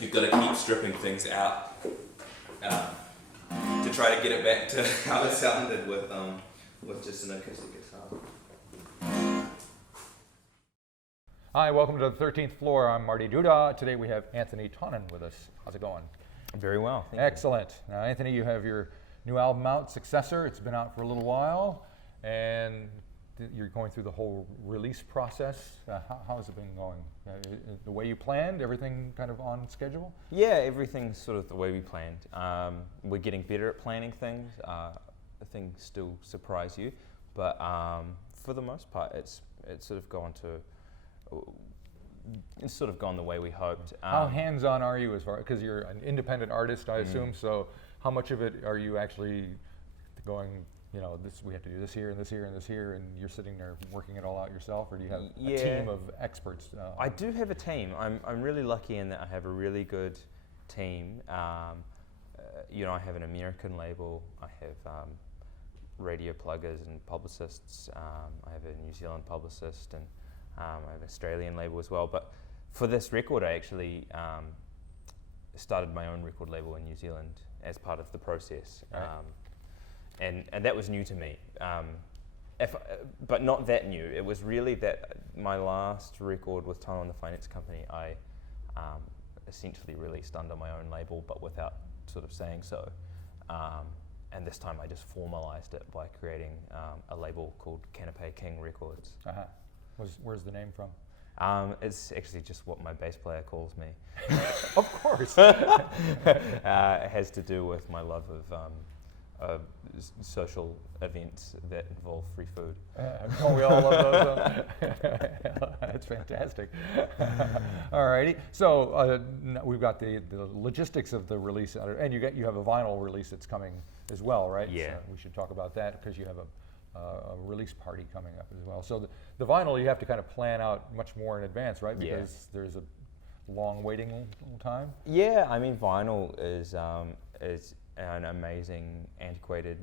you've got to keep stripping things out to try to get it back to how it sounded with just an acoustic guitar. Hi, welcome to the 13th floor. I'm Marty Duda. Today we have Anthonie Tonnon with us. How's it going? Very well. Excellent. Now, Anthony, you have your new album out, Successor. It's been out for a little while, and you're going through the whole release process. How has it been going? The way you planned, everything kind of on schedule? Yeah, everything's sort of the way we planned. We're getting better at planning things. Things still surprise you, but for the most part, it's sort of gone the way we hoped. How hands-on are you as far, because you're an independent artist, I assume, so how much of it are you actually going, we have to do this here and this here and this here, and you're sitting there working it all out yourself, or do you have a team of experts? I do have a team. I'm really lucky in that I have a really good team. I have an American label. I have radio pluggers and publicists. I have a New Zealand publicist, and I have an Australian label as well. But for this record, I actually started my own record label in New Zealand as part of the process. Right. And that was new to me, but not that new. It was really that my last record with Tonnon, the finance company, I essentially released under my own label, but without sort of saying so. And this time I just formalized it by creating a label called Canapé King Records. Uh-huh. Where's the name from? It's actually just what my bass player calls me. Of course. It has to do with my love of social events that involve free food. Don't we all love those? That's fantastic. Alrighty. So we've got the logistics of the release, and you have a vinyl release that's coming as well, right? Yeah. So we should talk about that because you have a release party coming up as well. So the vinyl you have to kind of plan out much more in advance, right? Because there's a long waiting time. Yeah, I mean vinyl is an amazing antiquated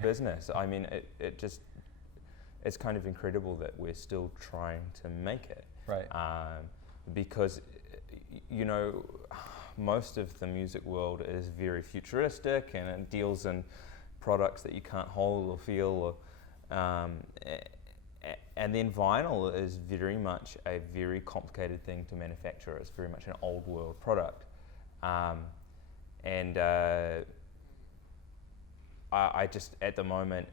business. I mean it's kind of incredible that we're still trying to make it. Right. Because most of the music world is very futuristic and it deals in products that you can't hold or feel, and then vinyl is very much a very complicated thing to manufacture. It's very much an old world product, and I just at the moment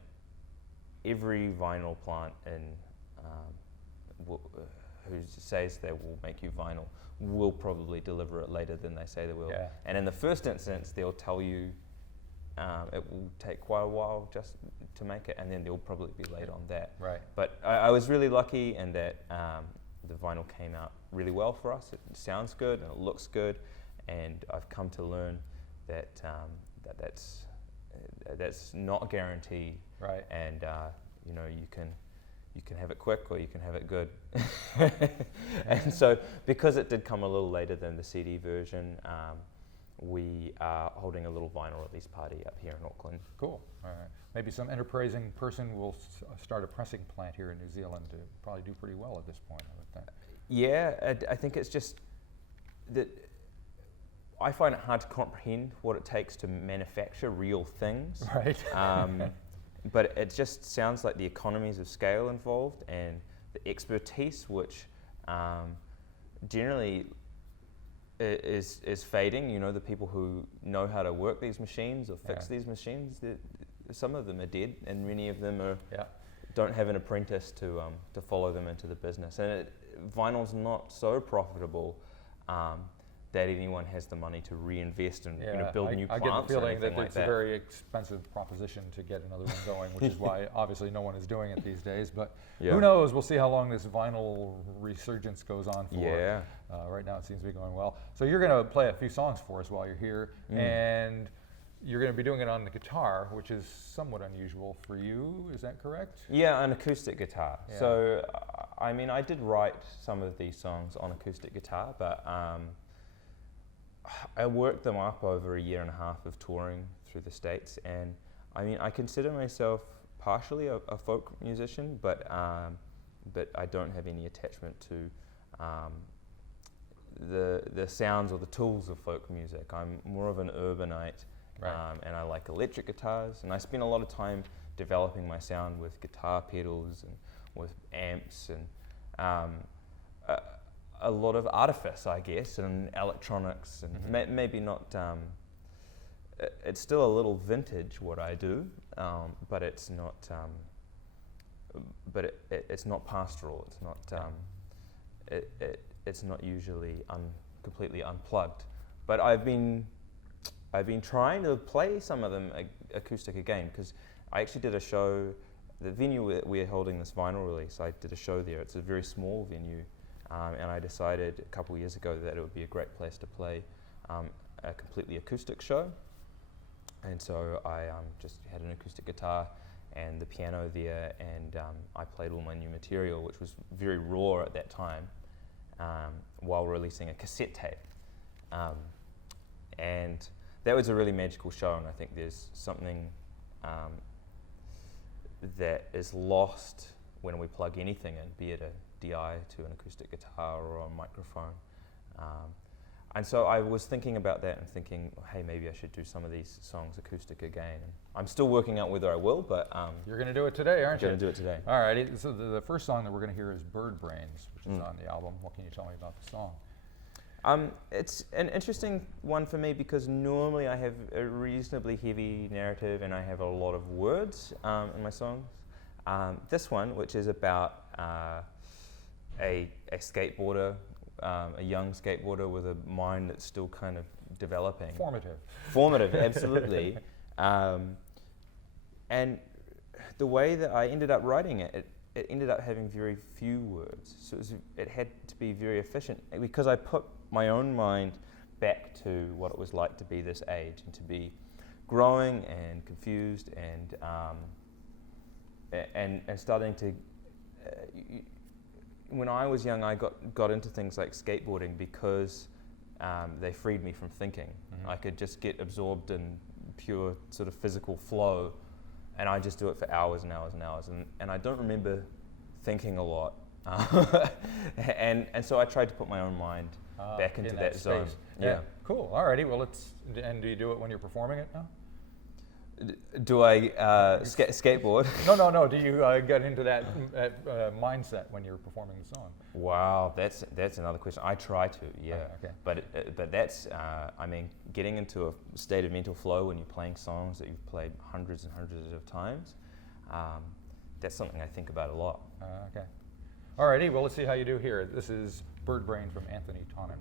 every vinyl plant who says they will make you vinyl will probably deliver it later than they say they will. Yeah. And in the first instance, they'll tell you it will take quite a while just to make it, and then they'll probably be late on that. Right. But I was really lucky in that the vinyl came out really well for us. It sounds good and it looks good, and I've come to learn that that's not a guarantee. Right. And you can have it quick or you can have it good. And so because it did come a little later than the CD version, we are holding a little vinyl release party up here in Auckland. Cool. All right. Maybe some enterprising person will start a pressing plant here in New Zealand to probably do pretty well at this point, I would think. Yeah, I think it's just that I find it hard to comprehend what it takes to manufacture real things. Right. But it just sounds like the economies of scale involved and the expertise, which generally is fading. The people who know how to work these machines or fix these machines, some of them are dead, and many of them don't have an apprentice to follow them into the business. And vinyl's not so profitable that anyone has the money to reinvest and build new plants. I get the feeling that like it's a very expensive proposition to get another one going, which is why obviously no one is doing it these days. But who knows? We'll see how long this vinyl resurgence goes on for. Yeah. Right now it seems to be going well. So you're going to play a few songs for us while you're here, and you're going to be doing it on the guitar, which is somewhat unusual for you. Is that correct? Yeah, an acoustic guitar. Yeah. So, I mean, I did write some of these songs on acoustic guitar, but I worked them up over a year and a half of touring through the States, and I mean, I consider myself partially a folk musician, but I don't have any attachment to the sounds or the tools of folk music. I'm more of an urbanite, Right. and I like electric guitars, and I spend a lot of time developing my sound with guitar pedals and with amps and a lot of artifice, I guess, and electronics, and maybe not. It's still a little vintage what I do, but it's not. But it's not pastoral. It's not. It's not usually completely unplugged. But I've been trying to play some of them acoustic again, because I actually did a show. The venue that we're holding this vinyl release, I did a show there. It's a very small venue, and I decided a couple of years ago that it would be a great place to play a completely acoustic show. And so I just had an acoustic guitar and the piano there, and I played all my new material, which was very raw at that time, while releasing a cassette tape. And that was a really magical show, and I think there's something that is lost when we plug anything in, be it a DI to an acoustic guitar or a microphone. And so I was thinking about that and thinking, hey, maybe I should do some of these songs acoustic again. And I'm still working out whether I will, but You're going to do it today, aren't you? I'm going to do it today. All righty. So the first song that we're going to hear is Bird Brains, which is on the album. What can you tell me about the song? It's an interesting one for me because normally I have a reasonably heavy narrative and I have a lot of words in my songs. This one, which is about a skateboarder, a young skateboarder with a mind that's still kind of developing. Formative, absolutely. And the way that I ended up writing it ended up having very few words. So it had to be very efficient because I put my own mind back to what it was like to be this age and to be growing and confused and starting to. When I was young, I got into things like skateboarding because they freed me from thinking. I could just get absorbed in pure sort of physical flow, and I just do it for hours and hours and hours. And I don't remember thinking a lot. And so I tried to put my own mind back into that zone. Yeah. Cool. All righty. Well, and do you do it when you're performing it now? Do I skateboard? No. Do you get into that mindset when you're performing the song? Wow, that's another question. I try to, yeah. Okay. But that's I mean, getting into a state of mental flow when you're playing songs that you've played hundreds and hundreds of times. That's something I think about a lot. Okay. All righty. Well, let's see how you do here. This is Bird Brain from Anthonie Tonnon.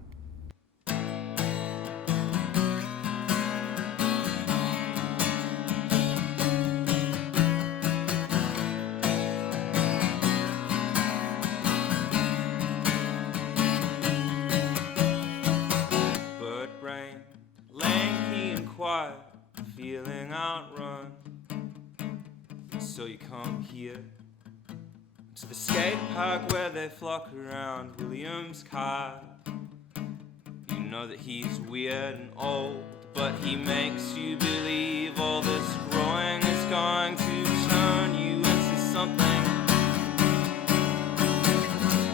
Feeling outrun, so you come here to the skate park where they flock around William's car. You know that he's weird and old, but he makes you believe all this growing is going to turn you into something.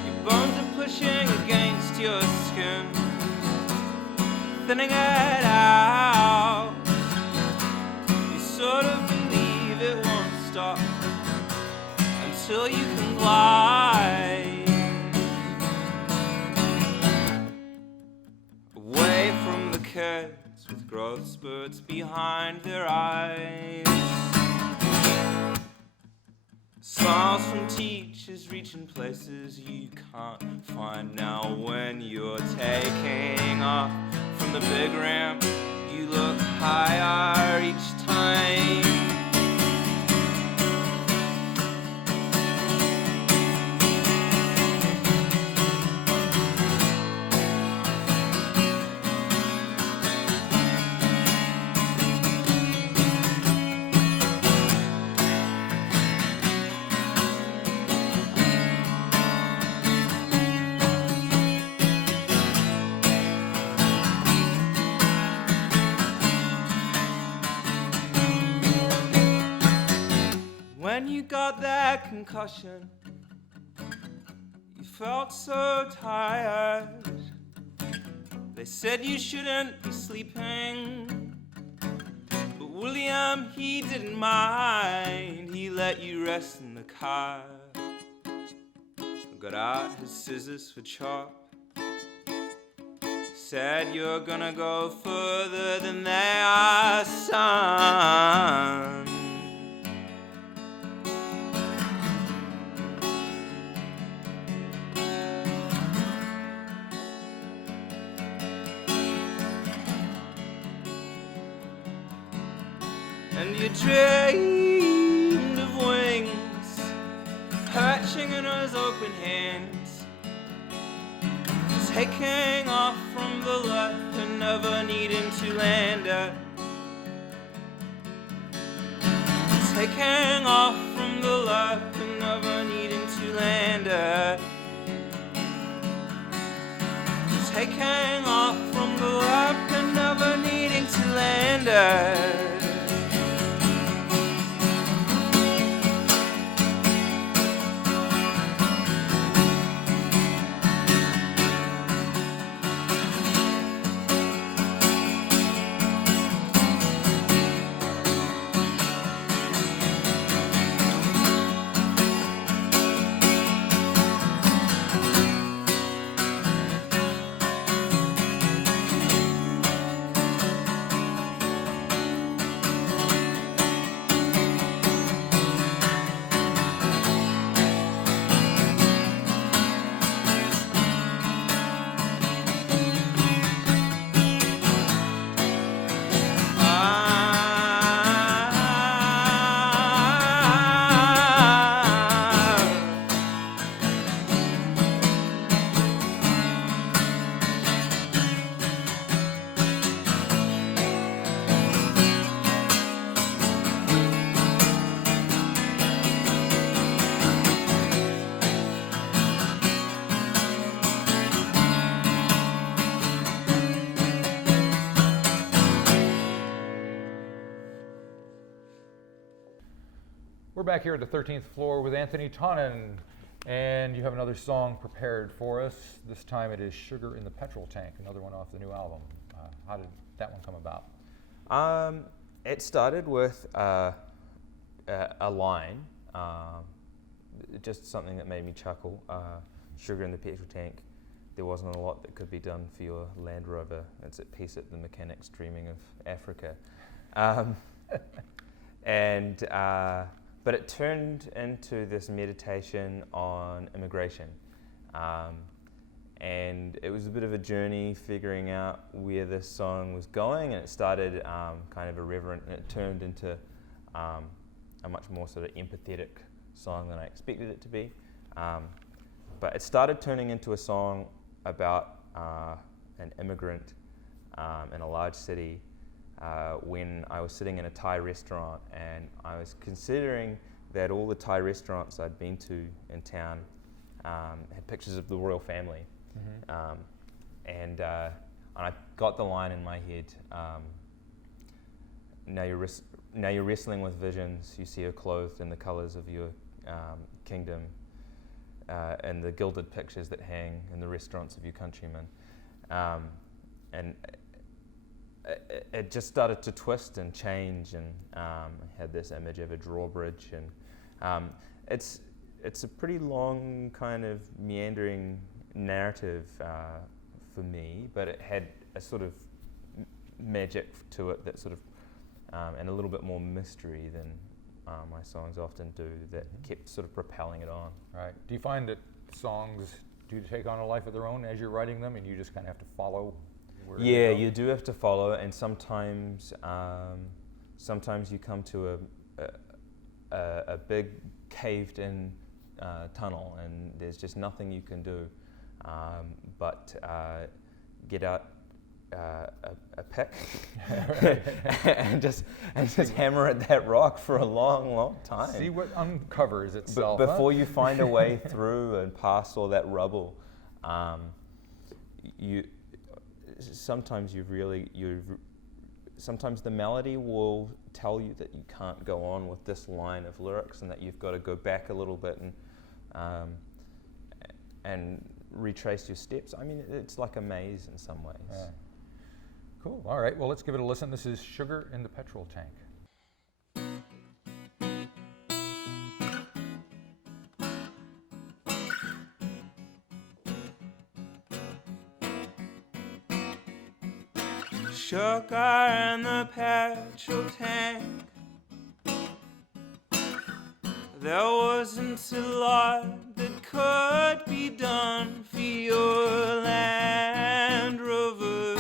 Your bones are pushing against your skin, thinning it out. Sort of believe it won't stop until you can glide away from the kids with growth spurts behind their eyes. Smiles from teachers reaching places you can't find now. When you're taking off from the big ramp, you look higher each time. When you got that concussion, you felt so tired. They said you shouldn't be sleeping, but William, he didn't mind. He let you rest in the car, got out his scissors for chop, said you're gonna go further than they are, son. And you dreamed of wings perching in his open hands, taking off from the left and never needing to land it. Taking off from the left and never needing to land it. Taking off from the left and never needing to land it. We're back here at the 13th floor with Anthonie Tonnon, and you have another song prepared for us. This time it is Sugar in the Petrol Tank, another one off the new album. How did that one come about? It started with a line, just something that made me chuckle. Sugar in the petrol tank. There wasn't a lot that could be done for your Land Rover. It's at peace at the mechanics dreaming of Africa. But it turned into this meditation on immigration. And it was a bit of a journey figuring out where this song was going, and it started kind of irreverent, and it turned into a much more sort of empathetic song than I expected it to be. But it started turning into a song about an immigrant in a large city when I was sitting in a Thai restaurant, and I was considering that all the Thai restaurants I'd been to in town had pictures of the royal family. Mm-hmm. And I got the line in my head, now you're wrestling with visions, you see her clothed in the colours of your kingdom, and the gilded pictures that hang in the restaurants of your countrymen. And it just started to twist and change, and had this image of a drawbridge, and it's a pretty long kind of meandering narrative for me, but it had a sort of magic to it that sort of, and a little bit more mystery than my songs often do, that kept sort of propelling it on. Right. Do you find that songs do take on a life of their own as you're writing them, and you just kind of have to follow? Yeah, you do have to follow, and sometimes you come to a big caved-in tunnel, and there's just nothing you can do but get out a pick and just hammer at that rock for a long time. See what uncovers itself. Before you find a way through and past all that rubble, sometimes sometimes the melody will tell you that you can't go on with this line of lyrics, and that you've got to go back a little bit, and retrace your steps. I mean, it's like a maze in some ways. Yeah. Cool. All right. Well, let's give it a listen. This is Sugar in the Petrol Tank. Sugar in the petrol tank. There wasn't a lot that could be done for your Land Rover.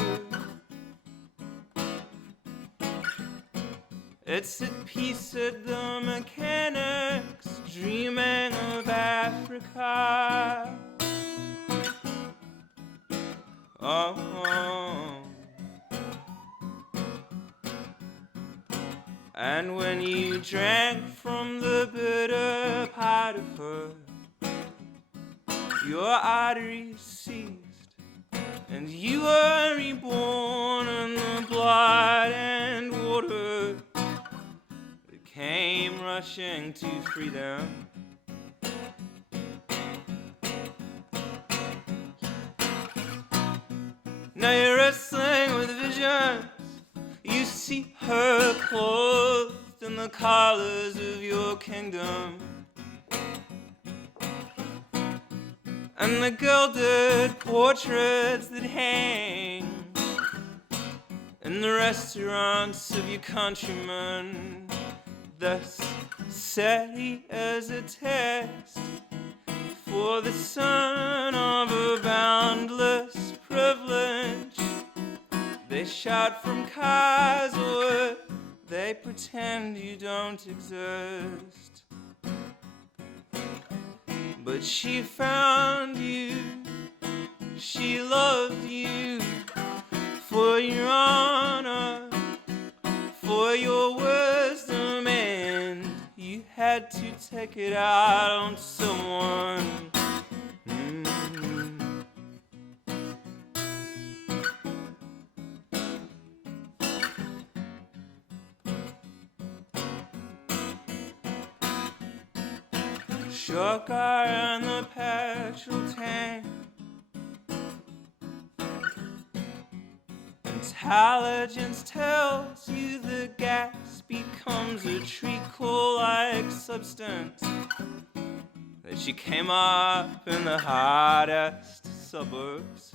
It's at peace at the mechanics, dreaming of Africa. Oh. And when you drank from the bitter pot of her, your arteries seized, and you were reborn in the blood and water that came rushing to free them. Now you're wrestling with visions. You see her clothed in the colors of your kingdom, and the gilded portraits that hang in the restaurants of your countrymen. Thus set he as a test for the son of a boundless privilege. They shout from cars, or they pretend you don't exist. But she found you, she loved you, for your honor, for your wisdom, and you had to take it out on someone. Sugar in the petrol tank. Intelligence tells you the gas becomes a treacle-like substance, that she came up in the hottest suburbs.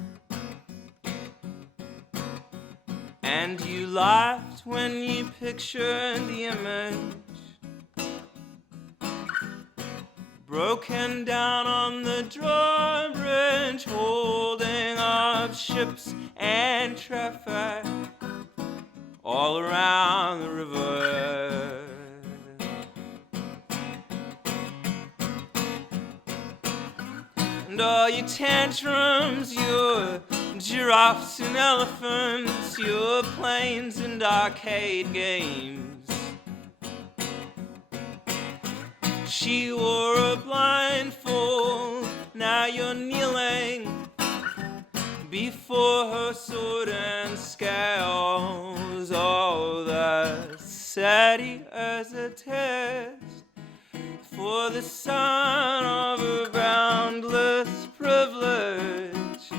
And you laughed when you pictured the image, broken down on the drawbridge, holding up ships and traffic all around the river. And all your tantrums, your giraffes and elephants, your planes and arcade games. She wore a blindfold, now you're kneeling before her sword and scales. Oh, the city as a test for the son of a boundless privilege.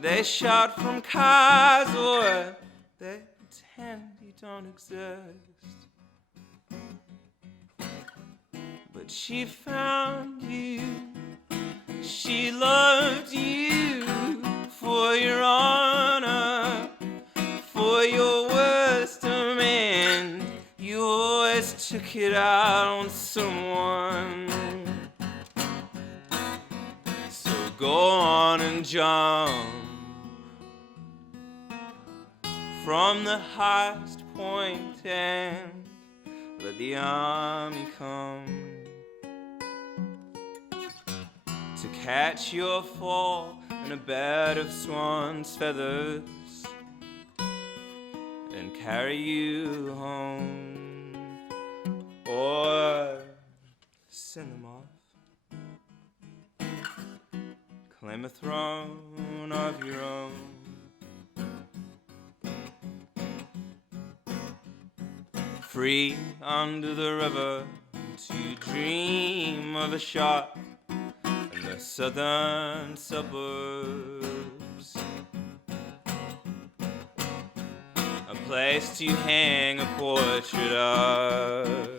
They shout from cars, or they pretend you don't exist. But she found you, she loved you, for your honor, for your wisdom, and you always took it out on someone. So go on and jump from the highest point and let the army come to catch your fall in a bed of swan's feathers and carry you home, or send them off, claim a throne of your own. Free under the river to dream of a shot, and the the southern suburbs. A place to hang a portrait of.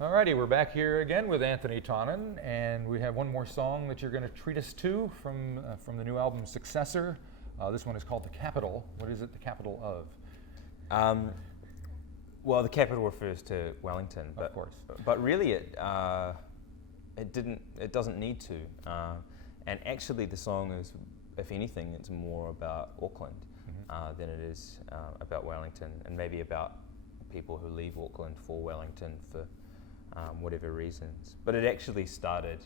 Alrighty, we're back here again with Anthonie Tonnon, and we have one more song that you're going to treat us to from the new album Successor. This one is called The Capital. What is it the capital of? Well, the capital refers to Wellington, but, of course. But really it doesn't need to. And actually the song is, if anything, it's more about Auckland than it is about Wellington, and maybe about people who leave Auckland for Wellington for whatever reasons. But it actually started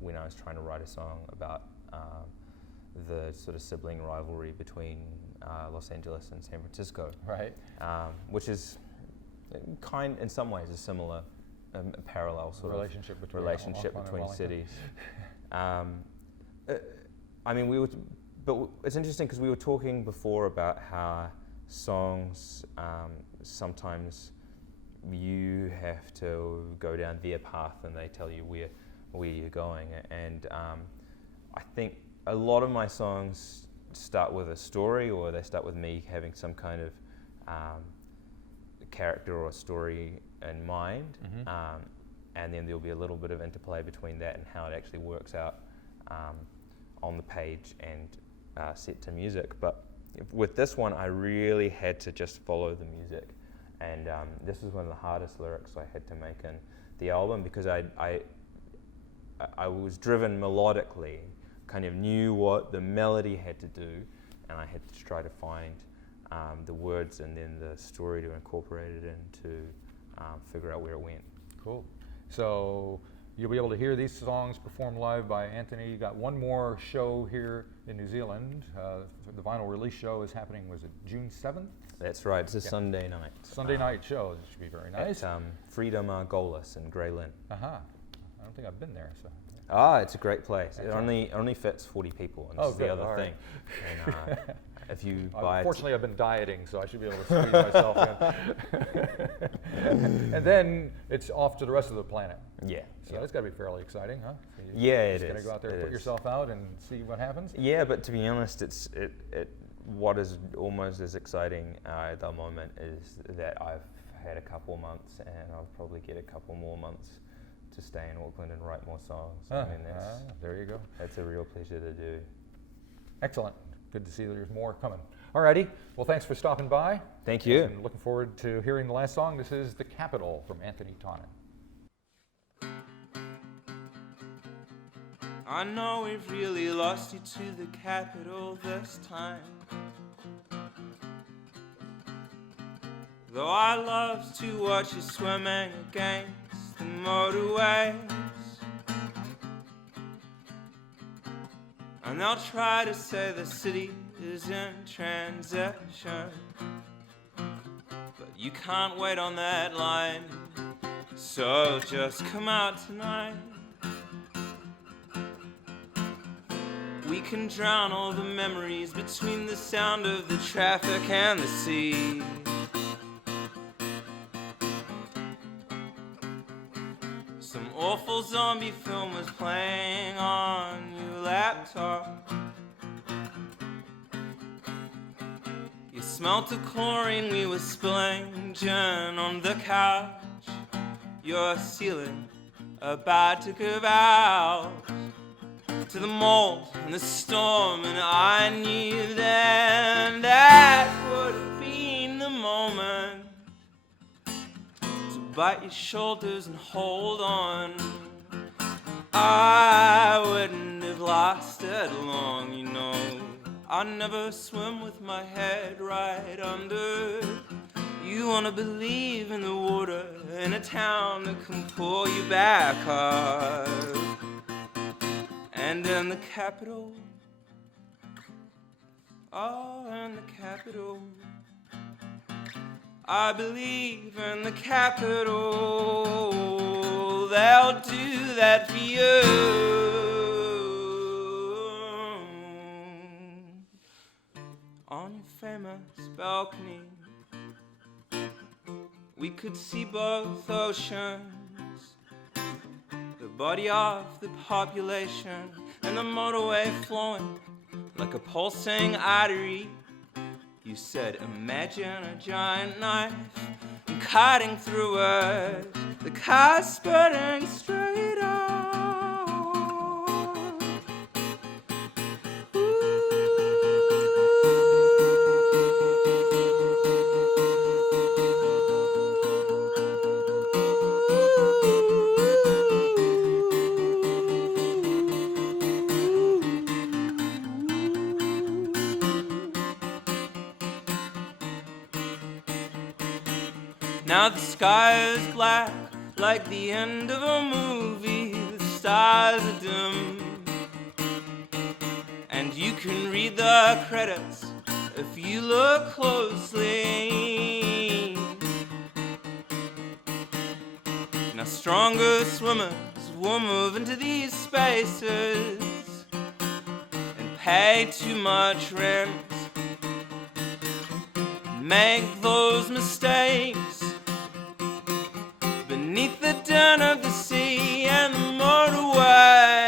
when I was trying to write a song about the sort of sibling rivalry between Los Angeles and San Francisco, Right. which is in some ways a similar, parallel sort Relationship of between relationship Auckland and between Wellington. cities. I mean, but it's interesting because we were talking before about how songs sometimes you have to go down their path and they tell you where you're going, and I think a lot of my songs start with a story, or they start with me having some kind of character or story in mind, and then there'll be a little bit of interplay between that and how it actually works out on the page and set to music. But with this one, I really had to just follow the music, and this is one of the hardest lyrics I had to make in the album, because I was driven melodically, kind of knew what the melody had to do, and I had to try to find the words and then the story to incorporate it in to figure out where it went. Cool. So you'll be able to hear these songs performed live by Anthonie. You got one more show here in New Zealand. The vinyl release show is happening, was it June 7th? That's right, it's a Sunday night. Sunday night show, this should be very nice. At Freedom Argolis in Grey Lynn. I don't think I've been there, so. It's a great place. It only fits 40 people, and this is good. the other All thing. right. And, if you buy Fortunately, I've been dieting, so I should be able to squeeze myself in. And then it's off to the rest of the planet. Yeah. So that's got to be fairly exciting, huh? So It just is. Gonna go out there and It put is. yourself out and see what happens. Yeah, but to be honest, what is almost as exciting at the moment is that I've had a couple months, and I'll probably get a couple more months to stay in Auckland and write more songs. I mean, There you go. that's a real pleasure to do. Excellent. Good to see that there's more coming. Alrighty. Well, thanks for stopping by. Thank you. And looking forward to hearing the last song. This is The Capital from Anthonie Tonnon. I know we've really lost you to the capital this time, though I love to watch you swimming against the motorways. And they'll try to say the city is in transition, but you can't wait on that line, so just come out tonight. We can drown all the memories between the sound of the traffic and the sea. Some awful zombie film was playing on your laptop. You smelt of chlorine, we were spilling gin on the couch. Your ceiling about to give out to the mold and the storm, and I knew then that would have been the moment to bite your shoulders and hold on. I wouldn't have lasted long, you know. I never swim with my head right under You wanna believe in the water, in a town that can pull you back up. And in the capital, oh, in the capital, I believe in the capital. They'll do that for you. On your famous balcony, we could see both oceans, the body of the population, and the motorway flowing like a pulsing artery. You said, imagine a giant knife cutting through us, the car spurting straight on. Now the sky is black, like the end of a movie. The stars are dim, and you can read the credits if you look closely. Now stronger swimmers will move into these spaces and pay too much rent, make those mistakes beneath the dun of the sea and the motorway.